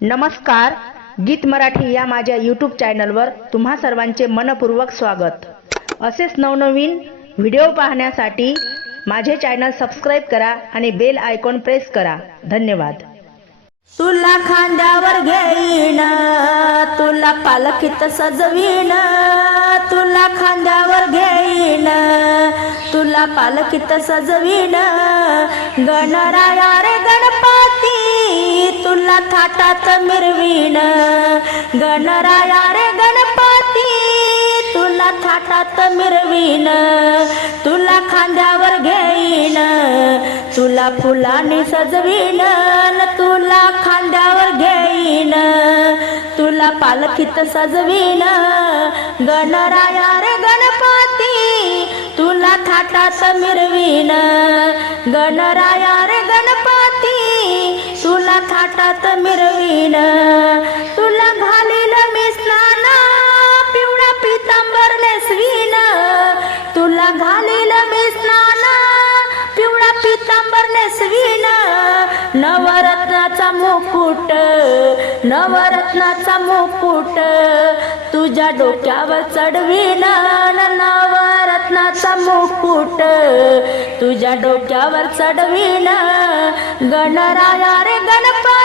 नमस्कार गीत मराठी या माझ्या यूट्यूब चॅनलवर तुम्हा सर्वांचे मनपूर्वक स्वागत. असेच नवनवीन व्हिडिओ पाहण्यासाठी माझे चॅनल सबस्क्राईब करा आणि बेल आयकॉन प्रेस करा. धन्यवाद. तुला खांद्यावर घेईन तुला पालखीत सजवीन तुला खांद्यावर घेईन तुला पालखीत सजवीन. गणराया रे गणपती तुला थाटात मिरवीन. गणराया रे गणपती तुला थाटात मिरवीन. तुला खांद्यावर घेईन तुला फुलाने सजवीन तुला खांद्यावर घेईन. तुला पालखीत सजवीन. गणराया रे गणपती तुला थाटात मिरवीन. गणराया रे गणपती हातात मिरवीन. तुला घालील मी स्नान पिवळा पितांबर नेसवीन तुला घालील मी स्नान पिवळा पितांबर नेसवीन नवरत्नाचा मुकुट नवरत्नाचा मुकुट तुझ्या डोक्यावर चढवीन. नवरत्नाचा मुकुट तुझ्या डोक्यावर चढवीन. गणराया रे गणपती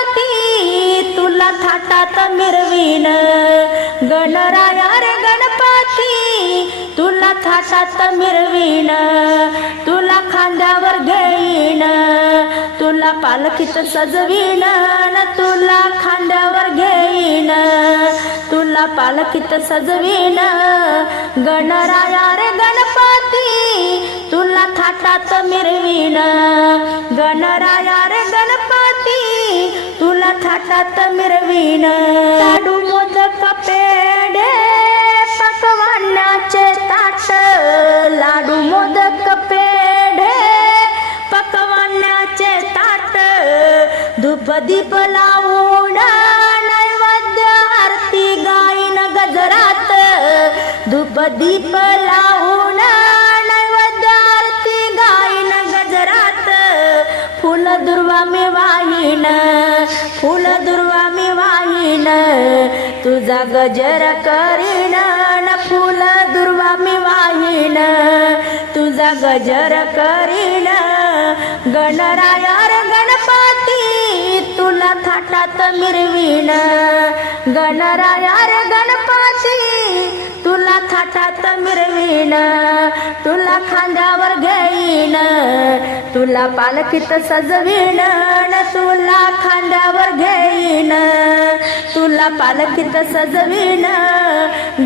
तुला थाटात मिरवीन. तुला खांद्यावर घेईन. तुला पालखीत सजवीन तुला खांद्यावर घेईन. तुला पालखीत सजवीन. गणराया रे गणपती तुला थाटात मिरवीन. गणराया रे गणपती तुला थाटात मिरवीन. धूपदीप लावून नैवेद्य आरती गाईन गजरात. धूपदीप लावून नैवेद्य आरती गाईन गजरात. फुल दुर्वा मी वाहीन फुल दुर्वा मी वाहीन. तुझा गजर करीन न फुल दुर्वा मी वाहीन. तुझा गजर करीन गणराया तुला थाटात मिरवीन. गणराया रे गणपती तुला थाटात मिरवीन. तुला खांद्यावर घेईन. तुला पालखीत सजवीन तुला खांद्यावर घेईन. तुला पालखीत सजवीन.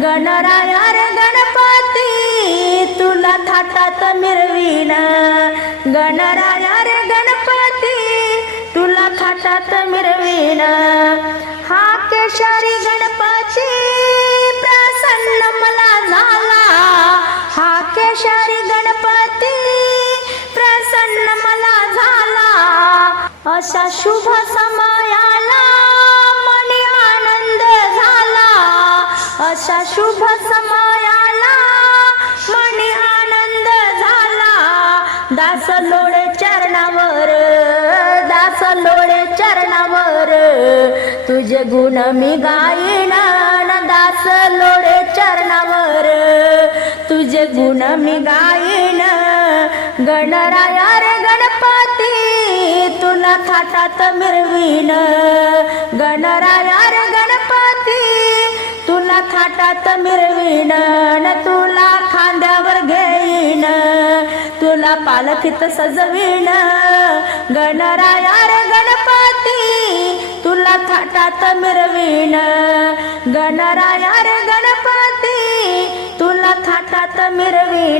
गणराया रे गणपती तुला थाटात मिरवीन. गणराया रे हातात मिरवेन हा केशरी गणपती प्रसन्न मला झाला. हा केशरी गणपती प्रसन्न मला झाला. अशा शुभ समयाला मनी आनंद झाला. अशा शुभ समयाला मनी आनंद झाला. दास लोळे चरणावर तुझे गुण मी गाईन न दास लोडे चरणावर. तुझे गुण मी गाईन गणराया रे गणपती तुला थाटात मिरवीन. गणराया रे गणपती तुला थाटात मिरवीन. तुला पालखीत सजविण. गणराया रे गणपती तुला थाटात मिरवीन गणराया रे गणपती तुला थाटात मिरविण.